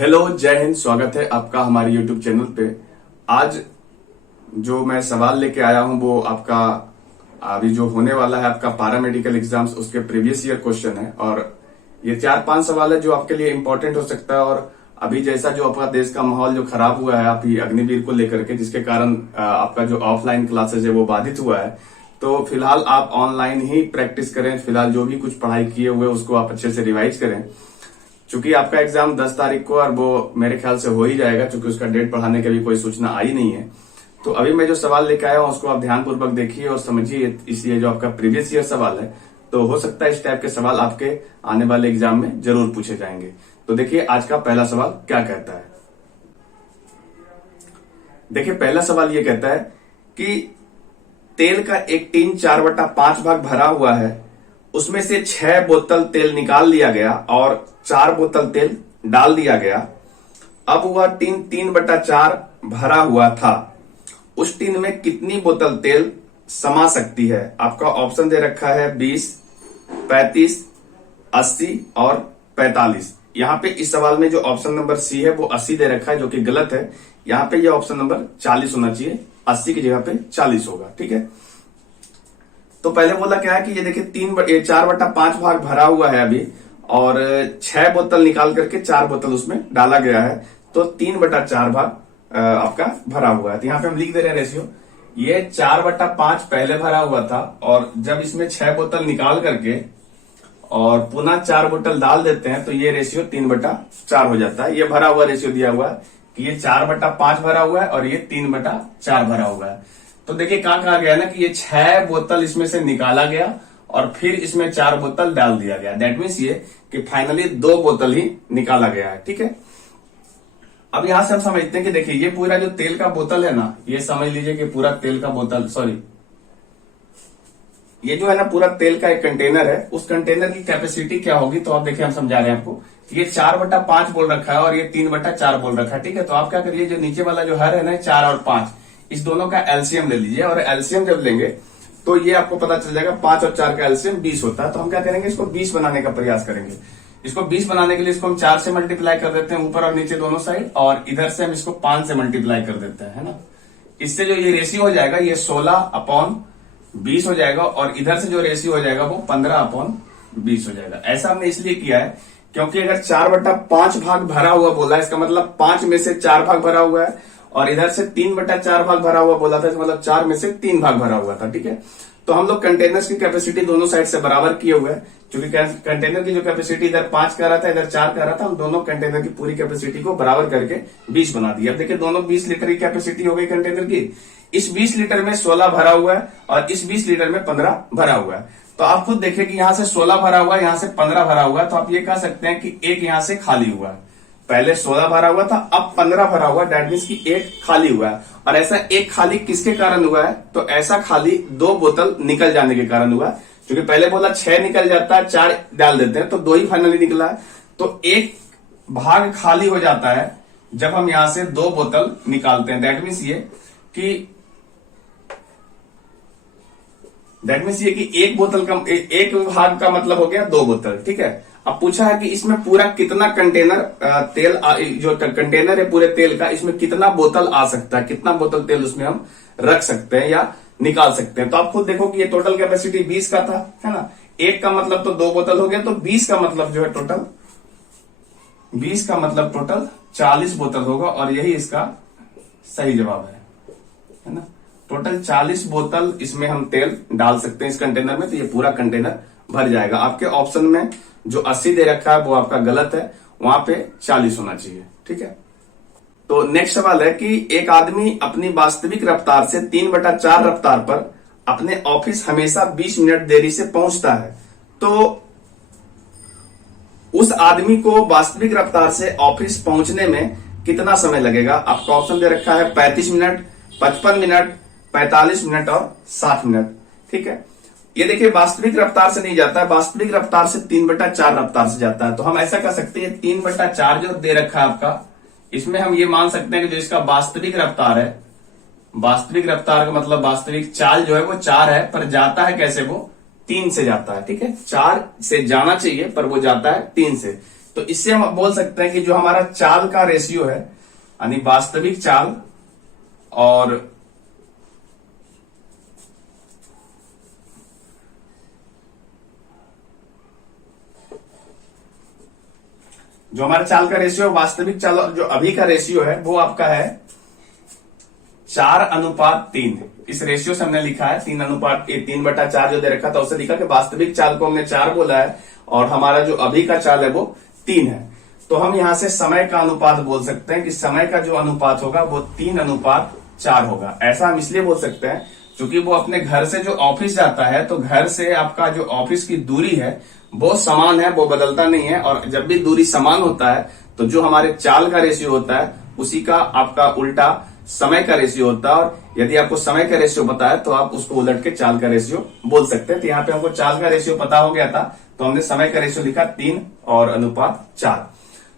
Hello, जय हिंद। स्वागत है आपका हमारे YouTube चैनल पे। आज जो मैं सवाल लेके आया हूं वो आपका अभी जो होने वाला है आपका पारा मेडिकल एग्जाम्स उसके प्रीवियस ईयर क्वेश्चन है और ये 4-5 सवाल है जो आपके लिए इंपॉर्टेंट हो सकता है। और अभी जैसा जो आपका देश का माहौल जो खराब हुआ है अभी अग्निवीर को लेकर के, जिसके कारण आपका जो ऑफलाइन क्लासेज है वो बाधित हुआ है, तो फिलहाल आप ऑनलाइन ही प्रैक्टिस करें। फिलहाल जो भी कुछ पढ़ाई किए हुए उसको आप अच्छे से रिवाइज करें। चूंकि आपका एग्जाम 10 तारीख को और वो मेरे ख्याल से हो ही जाएगा, क्योंकि उसका डेट बढ़ाने की भी कोई सूचना आई नहीं है। तो अभी मैं जो सवाल लेके आया हूं उसको आप ध्यानपूर्वक देखिए और समझिए। इसलिए जो आपका प्रीवियस ईयर सवाल है, तो हो सकता है इस टाइप के सवाल आपके आने वाले एग्जाम में जरूर पूछे जाएंगे। तो देखिए आज का पहला सवाल क्या कहता है। देखिए पहला सवाल ये कहता है कि तेल का एक टीन 4/5 भाग भरा हुआ है, उसमें से 6 बोतल तेल निकाल लिया गया और 4 बोतल तेल डाल दिया गया। अब वह टीन 3/4 भरा हुआ था। उस टीन में कितनी बोतल तेल समा सकती है? आपका ऑप्शन दे रखा है 20, 35, 80 और 45। यहाँ पे इस सवाल में जो ऑप्शन नंबर सी है वो 80 दे रखा है, जो कि गलत है। यहाँ पे ये ऑप्शन नंबर 40 होना चाहिए, 80 की जगह पे 40 होगा। ठीक है, तो पहले बोला क्या है कि ये देखिए 4/5 भाग भरा हुआ है अभी और 6 बोतल निकाल करके 4 बोतल उसमें डाला गया है, तो 3/4 भाग आपका भरा हुआ है। तो यहाँ पे हम लिख दे रहे हैं रेशियो। ये 4/5 पहले भरा हुआ था और जब इसमें 6 बोतल निकाल करके और पुनः 4 बोतल डाल देते हैं तो ये रेशियो 3/4 हो जाता है। ये भरा हुआ रेशियो दिया हुआ है कि ये 4/5 भरा हुआ है और ये 3/4 भरा हुआ है। तो देखिए कहा गया ना कि ये 6 बोतल इसमें से निकाला गया और फिर इसमें 4 बोतल डाल दिया गया। दैट मीन्स ये कि फाइनली 2 बोतल ही निकाला गया है। ठीक है, अब यहां से हम समझते हैं कि देखिए ये पूरा जो तेल का बोतल है ना, ये समझ लीजिए कि पूरा तेल का बोतल, सॉरी, ये जो है ना पूरा तेल का एक कंटेनर है। उस कंटेनर की कैपेसिटी क्या होगी? तो आप देखिए हम समझा रहे हैं आपको। ये 4/5 बोल रखा है और ये 3/4 बोल रखा है। ठीक है, तो आप क्या करिए, जो नीचे वाला जो हर है ना 4 और 5, इस दोनों का एलसीएम ले लीजिए और एलसीएम जब लेंगे तो ये आपको पता चल जाएगा 5 और 4 का एलसीएम 20 होता है। तो हम क्या करेंगे, इसको 20 बनाने का प्रयास करेंगे। इसको 20 बनाने के लिए इसको हम 4 से मल्टीप्लाई कर देते हैं ऊपर और नीचे दोनों साइड, और इधर से हम इसको 5 से मल्टीप्लाई कर देते हैं, है ना। इससे जो ये रेशियो हो जाएगा ये 16/20 हो जाएगा और इधर से जो रेशियो हो जाएगा वो 15/20 हो जाएगा। ऐसा हमने इसलिए किया है क्योंकि अगर 4/5 भाग भरा हुआ बोला है, इसका मतलब 5 में से 4 भाग भरा हुआ है, और इधर से 3/4 भाग भरा हुआ बोला था, इसका मतलब 4 में से 3 भाग भरा हुआ था। ठीक है, तो हम लोग कंटेनर्स की कैपेसिटी दोनों साइड से बराबर किए हुए हैं। क्योंकि कंटेनर की जो कैपेसिटी इधर 5 का रहा था, इधर 4 का रहा था, हम दोनों कंटेनर की पूरी कैपेसिटी को बराबर करके 20 बना दिया। अब देखिए दोनों 20 लीटर की कैपेसिटी हो गई कंटेनर की। इस 20 लीटर में 16 भरा हुआ है और इस 20 लीटर में 15 भरा हुआ है। तो आप खुद देखिए कि यहां से 16 भरा हुआ है, यहां से 15 भरा हुआ है, तो आप ये कह सकते हैं कि एक यहां से खाली हुआ है। पहले 16 भरा हुआ था, अब 15 भरा हुआ, दैट मीन्स कि एक खाली हुआ है। और ऐसा एक खाली किसके कारण हुआ है? तो ऐसा खाली 2 बोतल निकल जाने के कारण हुआ है। क्योंकि पहले बोला 6 निकल जाता है, 4 डाल देते हैं, तो 2 ही फाइनली निकला है। तो एक भाग खाली हो जाता है जब हम यहां से 2 बोतल निकालते हैं। दैट मीन्स ये कि एक बोतल का एक भाग का मतलब हो गया 2 बोतल। ठीक है, अब पूछा है कि इसमें पूरा कितना कंटेनर तेल, जो कंटेनर है पूरे तेल का, इसमें कितना बोतल आ सकता है, कितना बोतल तेल उसमें हम रख सकते हैं या निकाल सकते हैं। तो आप खुद देखो कि ये टोटल कैपेसिटी 20 का था, है ना। एक का मतलब तो 2 बोतल हो गया, तो 20 का मतलब जो है टोटल 20 का मतलब टोटल 40 बोतल होगा और यही इसका सही जवाब है ना। टोटल 40 बोतल इसमें हम तेल डाल सकते हैं इस कंटेनर में, तो ये पूरा कंटेनर भर जाएगा। आपके ऑप्शन में जो 80 दे रखा है वो आपका गलत है, वहां पे 40 होना चाहिए। ठीक है, तो नेक्स्ट सवाल है कि एक आदमी अपनी वास्तविक रफ्तार से 3/4 रफ्तार पर अपने ऑफिस हमेशा 20 मिनट देरी से पहुंचता है, तो उस आदमी को वास्तविक रफ्तार से ऑफिस पहुंचने में कितना समय लगेगा? आपका ऑप्शन दे रखा है 35 मिनट, 55 मिनट, 45 मिनट और 60 मिनट। ठीक है, ये देखिए वास्तविक रफ्तार से नहीं जाता है, वास्तविक रफ्तार से 3/4 रफ्तार से जाता है। तो हम ऐसा कर सकते हैं 3/4 जो दे रखा है आपका, इसमें हम ये मान सकते हैं कि जो इसका वास्तविक रफ्तार है, वास्तविक रफ्तार का मतलब वास्तविक चाल जो है वो 4 है, पर जाता है कैसे? वो 3 से जाता है। ठीक है, 4 से जाना चाहिए पर वो जाता है 3 से। तो तो इससे हम बोल सकते हैं कि जो हमारा चाल का रेशियो है, यानी वास्तविक चाल और जो हमारा चाल का रेशियो है, वास्तविक चाल और जो अभी का रेशियो है, वो आपका है 4:3। इस रेशियो से हमने लिखा है 3:4 जो दे रखा था, उससे लिखा कि वास्तविक चाल को हमने 4 बोला है और हमारा जो अभी का चाल है वो 3 है। तो हम यहां से समय का अनुपात बोल सकते हैं कि समय का जो अनुपात होगा वो 3:4 होगा। ऐसा हम इसलिए बोल सकते हैं क्योंकि वो अपने घर से जो ऑफिस जाता है, तो घर से आपका जो ऑफिस की दूरी है वो समान है, वो बदलता नहीं है। और जब भी दूरी समान होता है तो जो हमारे चाल का रेशियो होता है उसी का आपका उल्टा समय का रेशियो होता है। और यदि आपको समय का रेशियो पता है तो आप उसको उलट के चाल का रेशियो बोल सकते हैं। तो यहाँ पे हमको चाल का रेशियो पता हो गया था, तो हमने समय का रेशियो लिखा 3:4।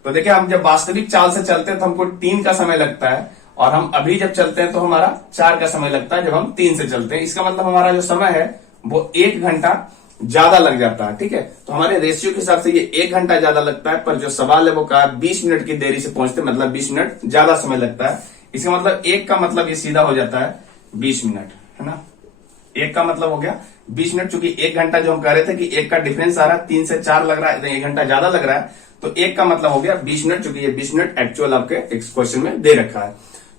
तो देखिए, हम जब वास्तविक चाल से चलते हैं तो हमको 3 का समय लगता है, और हम अभी जब चलते हैं तो हमारा 4 का समय लगता है जब हम 3 से चलते हैं। इसका मतलब हमारा जो समय है वो 1 घंटा ज्यादा लग जाता है। ठीक है, तो हमारे रेशियो के हिसाब से ये 1 घंटा ज्यादा लगता है, पर जो सवाल है वो कहा 20 मिनट की देरी से पहुंचते, मतलब 20 मिनट ज्यादा समय लगता है। इसका मतलब 1 का मतलब ये सीधा हो जाता है 20 मिनट, है ना। 1 का मतलब हो गया 20 मिनट, चूंकि 1 घंटा जो हम कह रहे थे कि 1 का डिफरेंस आ रहा है, 3 से 4 लग रहा है, 1 घंटा ज्यादा लग रहा है, तो 1 का मतलब हो गया 20 मिनट, चूंकि ये 20 मिनट एक्चुअल आपके क्वेश्चन में दे रखा है।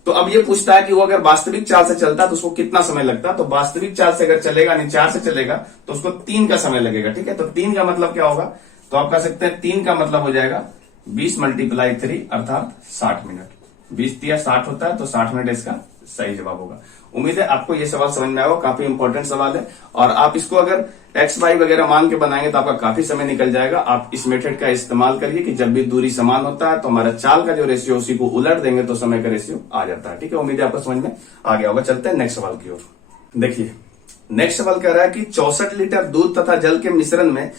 तो अब ये पूछता है कि वो अगर वास्तविक चाल से चलता है तो उसको कितना समय लगता है। तो वास्तविक चाल से अगर चलेगा, यानी 4 से चलेगा, तो उसको 3 का समय लगेगा। ठीक है, तो 3 का मतलब क्या होगा, तो आप कह सकते हैं 3 का मतलब हो जाएगा 20 × 3 अर्थात 60 मिनट। 20 × 60 होता है, तो 60 मिनट इसका सही जवाब होगा। उम्मीद है आपको ये सवाल समझ में आएगा, काफी इंपॉर्टेंट सवाल है, और आप इसको अगर एक्स वाई वगैरह मान के बनाएंगे तो आपका काफी समय निकल जाएगा। आप इस मेथड का इस्तेमाल करिए कि जब भी दूरी समान होता है तो हमारा चाल का जो रेशियो उसी को उलट देंगे तो समय का रेशियो आ जाता है। ठीक है, उम्मीद है आपको समझ में आ गया होगा। चलते हैं नेक्स्ट सवाल की ओर। देखिए, नेक्स्ट सवाल कह रहा है कि 64 लीटर दूध तथा जल के मिश्रण में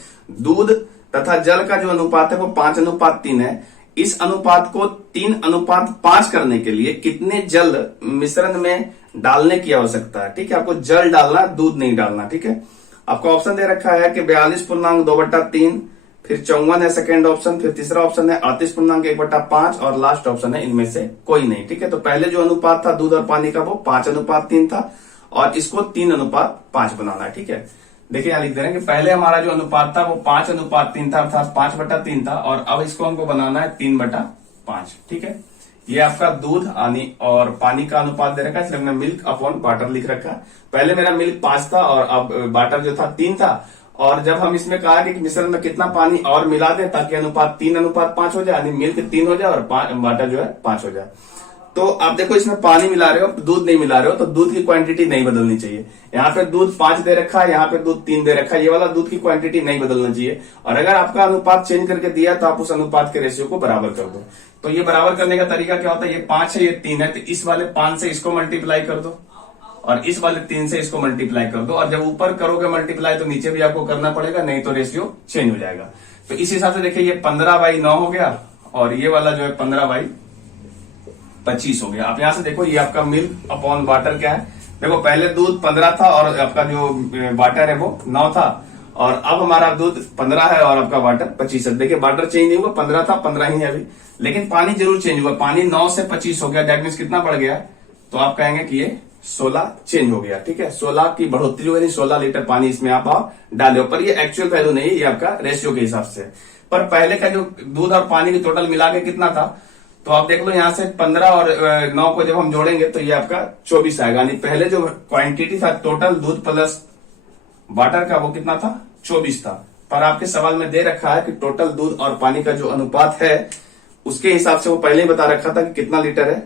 दूध तथा जल का जो अनुपात है वो 5:3 है। इस अनुपात को 3:5 करने के लिए कितने जल मिश्रण में डालने की आवश्यकता है। ठीक है, आपको जल डालना, दूध नहीं डालना। ठीक है, आपको ऑप्शन दे रखा है कि 42.2/3, फिर 54 है सेकेंड ऑप्शन, फिर तीसरा ऑप्शन है 38.1/5 और लास्ट ऑप्शन है इनमें से कोई नहीं। ठीक है, तो पहले जो अनुपात था दूध और पानी का वो 5:3 था, और इसको 3:5 बनाना है। ठीक है, देखिए यहां लिख दे रहे हैं कि पहले हमारा जो अनुपात था वो 5:3 था, अर्थात 5/3 था, और अब इसको हमको बनाना है 3/5। ठीक है, ये आपका दूध और पानी का अनुपात दे रखा है, इसलिए हमने मिल्क अपॉन वाटर लिख रखा है। पहले मेरा मिल्क 5 था और अब वाटर जो था 3 था, और जब हम इसमें कहा कि मिश्रण में कितना पानी और मिला दें ताकि अनुपात 3:5 हो जाए, यानी मिल्क 3 हो जाए और वाटर जो है 5 हो जाए। तो आप देखो, इसमें पानी मिला रहे हो, दूध नहीं मिला रहे हो, तो दूध की क्वांटिटी नहीं बदलनी चाहिए। यहाँ पे दूध 5 दे रखा है, यहाँ पे दूध 3 दे रखा है, ये वाला दूध की क्वांटिटी नहीं बदलना चाहिए। और अगर आपका अनुपात चेंज करके दिया तो आप उस अनुपात के रेशियो को बराबर कर दो। तो ये बराबर करने का तरीका क्या होता है, ये 5 है, ये 3 है, तो इस वाले 5 से इसको मल्टीप्लाई कर दो और इस वाले 3 से इसको मल्टीप्लाई कर दो, और जब ऊपर करोगे मल्टीप्लाई तो नीचे भी आपको करना पड़ेगा, नहीं तो रेशियो चेंज हो जाएगा। तो इस हिसाब से देखिए, ये 15/9 हो गया, और ये वाला जो है 15/25 हो गया। आप यहां से देखो, ये आपका मिल्क अपॉन वाटर क्या है। देखो, पहले दूध 15 था और आपका जो वाटर है वो 9 था, और अब हमारा दूध 15 है और आपका वाटर 25 है। देखिए, वाटर चेंज नहीं हुआ, 15 था, 15 ही है अभी, लेकिन पानी जरूर चेंज हुआ। पानी 9 से 25 हो गया, दैट मीन्स कितना बढ़ गया, तो आप कहेंगे कि ये 16 चेंज हो गया। ठीक है, 16 की बढ़ोतरी हुई, 16 लीटर पानी इसमें आप डाले हो, पर ये एक्चुअल वैल्यू नहीं है, ये आपका रेशियो के हिसाब से। पर पहले का जो दूध और पानी की टोटल मिला के कितना था, तो आप देख लो, यहां से 15 और 9 को जब हम जोड़ेंगे तो ये आपका 24 आएगा। यानी पहले जो क्वांटिटी था टोटल दूध प्लस वाटर का वो कितना था, 24 था। पर आपके सवाल में दे रखा है कि टोटल दूध और पानी का जो अनुपात है उसके हिसाब से वो पहले ही बता रखा था कि कितना लीटर है।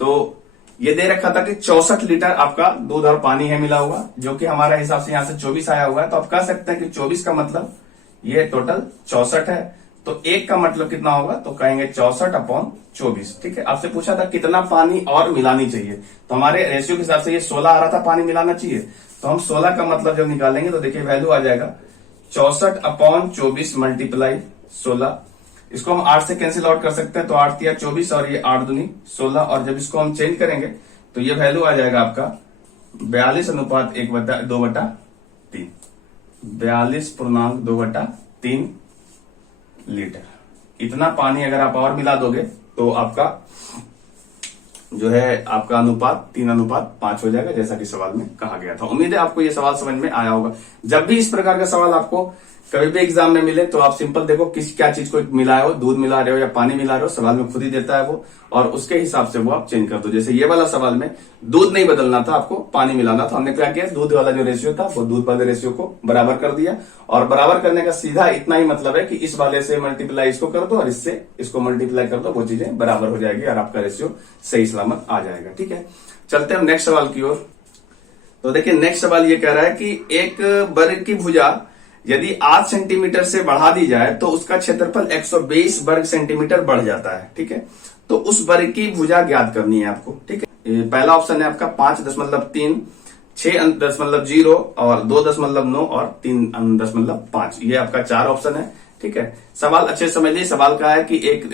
तो ये दे रखा था कि 64 लीटर आपका दूध और पानी है मिला हुआ, जो कि हमारा हिसाब से यहां से 24 आया हुआ है। तो आप कह सकते हैं कि 24 का मतलब ये टोटल 64 है, तो 1 का मतलब कितना होगा, तो कहेंगे 64/24। ठीक है, आपसे पूछा था कितना पानी और मिलानी चाहिए, तो हमारे रेशियो के हिसाब से ये 16 आ रहा था पानी मिलाना चाहिए, तो हम 16 का मतलब जब निकालेंगे तो देखिए वैल्यू आ जाएगा 64/24 मल्टीप्लाई 16। इसको हम 8 से कैंसिल आउट कर सकते हैं, तो 8 या 24 और ये 8 दूनी 16, और जब इसको हम चेंज करेंगे तो ये वैल्यू आ जाएगा आपका 42:1/2/3। 42.2/3 लीटर। इतना पानी अगर आप और मिला दोगे तो आपका जो है आपका अनुपात 3:5 हो जाएगा, जैसा कि सवाल में कहा गया था। उम्मीद है आपको ये सवाल समझ में आया होगा। जब भी इस प्रकार का सवाल आपको कभी भी एग्जाम में मिले तो आप सिंपल देखो क्या चीज को मिलाए हो, दूध मिला रहे हो या पानी मिला रहे हो, सवाल में खुद ही देता है वो, और उसके हिसाब से वो आप चेंज कर दो। जैसे ये वाला सवाल में दूध नहीं बदलना था, आपको पानी मिलाना था। हमने क्या किया, दूध वाला जो रेशियो था वो दूध वाले रेशियो को बराबर कर दिया, और बराबर करने का सीधा इतना ही मतलब है कि इस वाले से मल्टीप्लाई इसको कर दो और इससे इसको मल्टीप्लाई कर दो, वो चीजें बराबर हो जाएगी और आपका रेशियो सही सलामत आ जाएगा। ठीक है, चलते हैं नेक्स्ट सवाल की ओर। तो देखिए नेक्स्ट सवाल ये कह रहा है कि एक वर्ग की भुजा यदि 8 सेंटीमीटर से बढ़ा दी जाए तो उसका क्षेत्रफल 120 वर्ग सेंटीमीटर बढ़ जाता है। ठीक है, तो उस वर्ग की भुजा ज्ञात करनी है आपको। ठीक है, पहला ऑप्शन है आपका 5.3, 6.0 और 2.9 और 3.5। ये आपका 4 ऑप्शन है। ठीक है, सवाल अच्छे समझ लीजिए। सवाल का है कि एक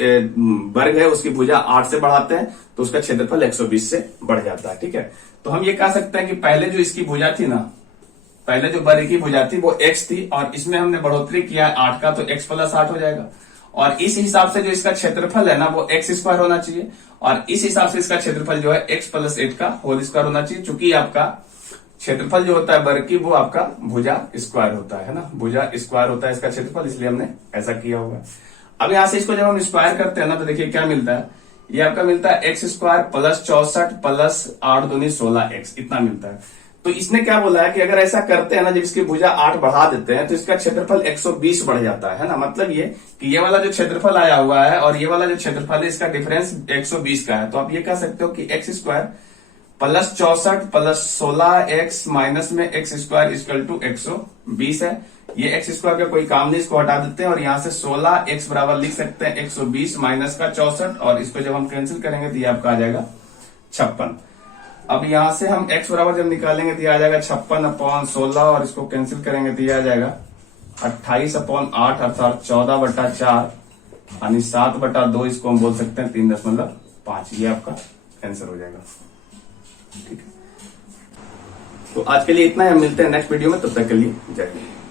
वर्ग है, उसकी भुजा 8 से बढ़ाते हैं तो उसका क्षेत्रफल 120 से बढ़ जाता है। ठीक है, तो हम ये कह सकते हैं कि पहले जो इसकी भुजा थी ना, पहले जो वर्ग की भुजा थी वो x थी, और इसमें हमने बढ़ोतरी किया 8 का, तो x + 8 हो जाएगा। और इस हिसाब से जो इसका क्षेत्रफल है ना वो x² होना चाहिए, और इस हिसाब से इसका क्षेत्रफल जो है x + 8 का होल स्क्वायर होना चाहिए। चूंकि आपका क्षेत्रफल जो होता है वर्ग की वो आपका भुजा स्क्वायर होता है ना, भुजा स्क्वायर होता है इसका क्षेत्रफल, इसलिए हमने ऐसा किया होगा। अब यहां से इसको जब हम स्क्वायर करते हैं ना तो देखिए क्या मिलता है, ये आपका मिलता है x² + 64 + 8 दूनी 16x, इतना मिलता है। तो इसने क्या बोला है कि अगर ऐसा करते हैं ना, जब इसकी भुजा 8 बढ़ा देते हैं तो इसका क्षेत्रफल 120 बढ़ जाता है ना। मतलब ये कि ये वाला जो क्षेत्रफल आया हुआ है और ये वाला जो क्षेत्रफल है इसका डिफरेंस 120 का है। तो आप ये कह सकते हो कि x² + 64 + 16x माइनस में x² = 120 है। ये x² का कोई काम नहीं, इसको हटा देते हैं और यहां से 16x बराबर लिख सकते हैं 120 माइनस का 64, और इसको जब हम कैंसिल करेंगे तो ये आपका आ जाएगा 56। अब यहां से हम x बराबर जब निकालेंगे तो ये आ जाएगा 56/16, और इसको कैंसिल करेंगे तो ये आ जाएगा 28/8 अर्थात 14/4 यानी 7/2, इसको हम बोल सकते हैं 3.5। ये आपका आंसर हो जाएगा। ठीक है, तो आज के लिए इतना ही, हम मिलते हैं नेक्स्ट वीडियो में, तब तक के लिए जय हिंद।